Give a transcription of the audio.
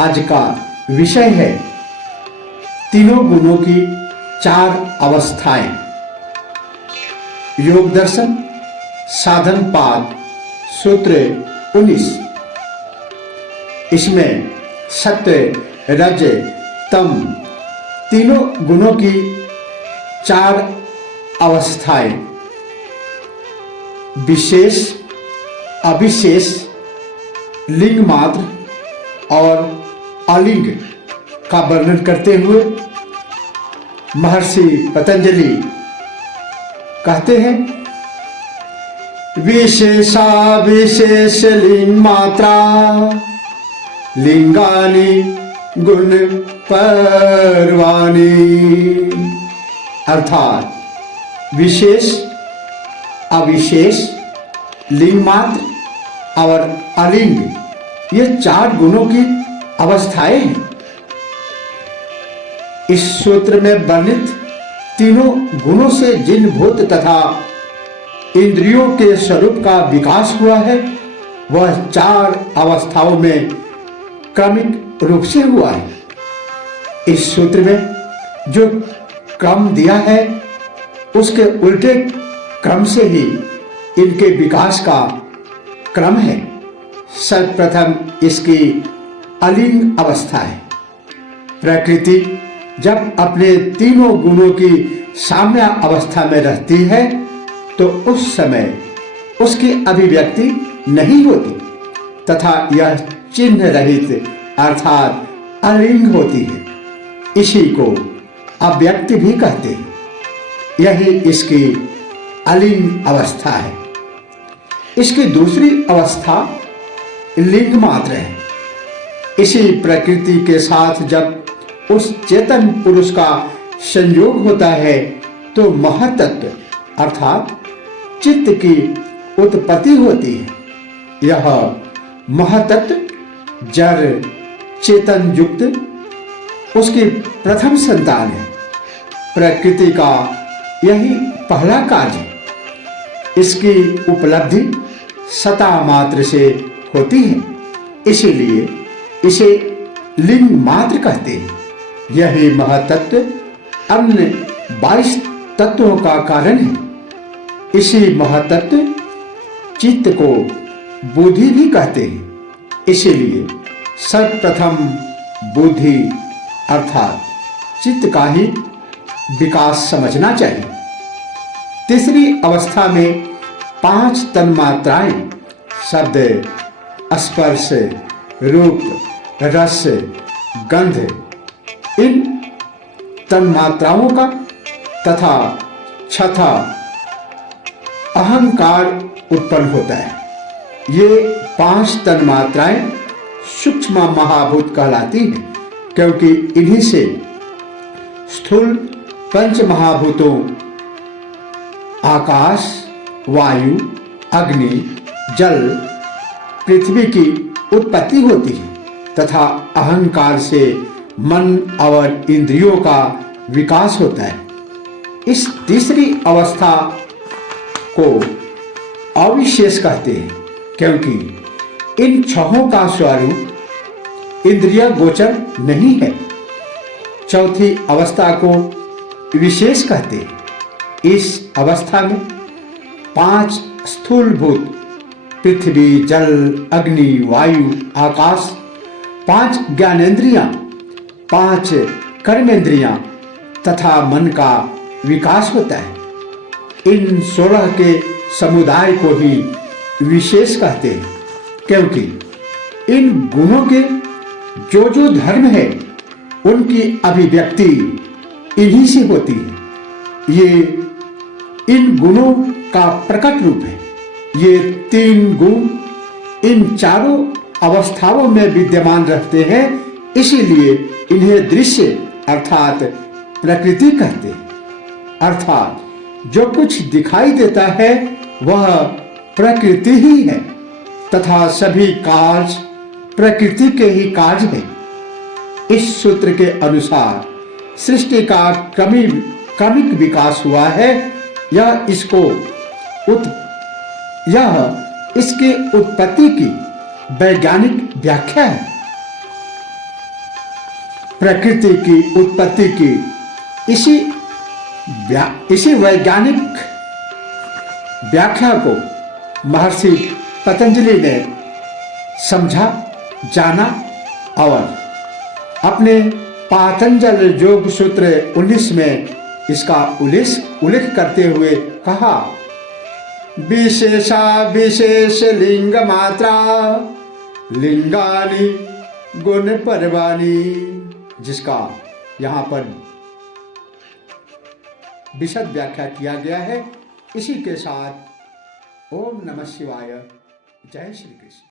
आज का विषय है तीनों गुणों की चार अवस्थाएं। योग दर्शन साधन पाद सूत्र 19। इसमें सत्व रज तम तीनों गुणों की चार अवस्थाएं विशेष, अविशेष, लिंग मात्र और अलिंग का वर्णन करते हुए महर्षि पतंजलि कहते हैं, विशेषा विशेष लिंग मात्रा लिंगानि गुण पर्वाणि। अर्थात विशेष, अविशेष, लिंग मात्र और अलिंग, ये चार गुणों की अवस्थाएं हैं। इस सूत्र में वर्णित तीनों गुणों से जिन भूत तथा इंद्रियों के स्वरूप का विकास हुआ है वह चार अवस्थाओं में क्रमिक रूप से हुआ है। इस सूत्र में जो क्रम दिया है उसके उल्टे क्रम से ही इनके विकास का क्रम है। सर्वप्रथम इसकी अलिंग अवस्था है। प्रकृति जब अपने तीनों गुणों की साम्य अवस्था में रहती है तो उस समय उसकी अभिव्यक्ति नहीं होती तथा यह चिन्ह रहित अर्थात अलिंग होती है। इसी को अव्यक्त भी कहते हैं। यही इसकी अलिंग अवस्था है। इसकी दूसरी अवस्था लिंग मात्र है। इसी प्रकृति के साथ जब उस चेतन पुरुष का संयोग होता है तो महातत्व अर्थात चित्त की उत्पत्ति होती है। यह महातत्व जड़ चेतन युक्त उसकी प्रथम संतान है। प्रकृति का यही पहला कार्य है। इसकी उपलब्धि सता मात्र से होती है, इसीलिए इसे लिंग मात्र कहते हैं। यही महातत्व अन्य 22 तत्वों का कारण है। इसी महातत्व चित्त को बुद्धि भी कहते हैं, इसीलिए सर्वप्रथम बुद्धि अर्थात चित्त का ही विकास समझना चाहिए। तीसरी अवस्था में 5 तन्मात्राएं शब्द, स्पर्श, रूप, रस, गंध, इन तन्मात्राओं का तथा छठा अहंकार उत्पन्न होता है। ये 5 तन्मात्राएं सूक्ष्म महाभूत कहलाती हैं क्योंकि इन्हीं से स्थूल पंच महाभूतों आकाश, वायु, अग्नि, जल, पृथ्वी की उत्पत्ति होती है तथा अहंकार से मन और इंद्रियों का विकास होता है। इस तीसरी अवस्था को अविशेष कहते हैं क्योंकि इन छहों का स्वरूप इंद्रिय गोचर नहीं है। चौथी अवस्था को विशेष कहते हैं। इस अवस्था में 5 स्थूल भूत पृथ्वी, जल, अग्नि, वायु, आकाश, 5 ज्ञानेंद्रियां, 5 कर्मेंद्रियां तथा मन का विकास होता है। इन 16 के समुदाय को ही विशेष कहते हैं क्योंकि इन गुणों के जो जो धर्म है उनकी अभिव्यक्ति इन्हीं से होती है। ये इन गुणों का प्रकट रूप है। ये 3 गुण इन चारों अवस्थाओं में विद्यमान रहते हैं, इसीलिए इन्हें दृश्य अर्थात प्रकृति कहते हैं। अर्थात जो कुछ दिखाई देता है वह प्रकृति ही है तथा सभी कार्य प्रकृति के ही कार्य है। इस सूत्र के अनुसार सृष्टि का क्रमिक विकास हुआ है। यह इसकी उत्पत्ति की वैज्ञानिक व्याख्या है। प्रकृति की उत्पत्ति की इसी वैज्ञानिक व्याख्या को महर्षि पतंजलि ने समझा, जाना और अपने पातंजल योग सूत्र 19 में इसका उल्लेख करते हुए कहा, विशेषा विशेष लिंग मात्रा लिंगानि गुण परवानी, जिसका यहाँ पर विशद व्याख्या किया गया है। इसी के साथ ओम नमः शिवाय, जय श्री कृष्ण।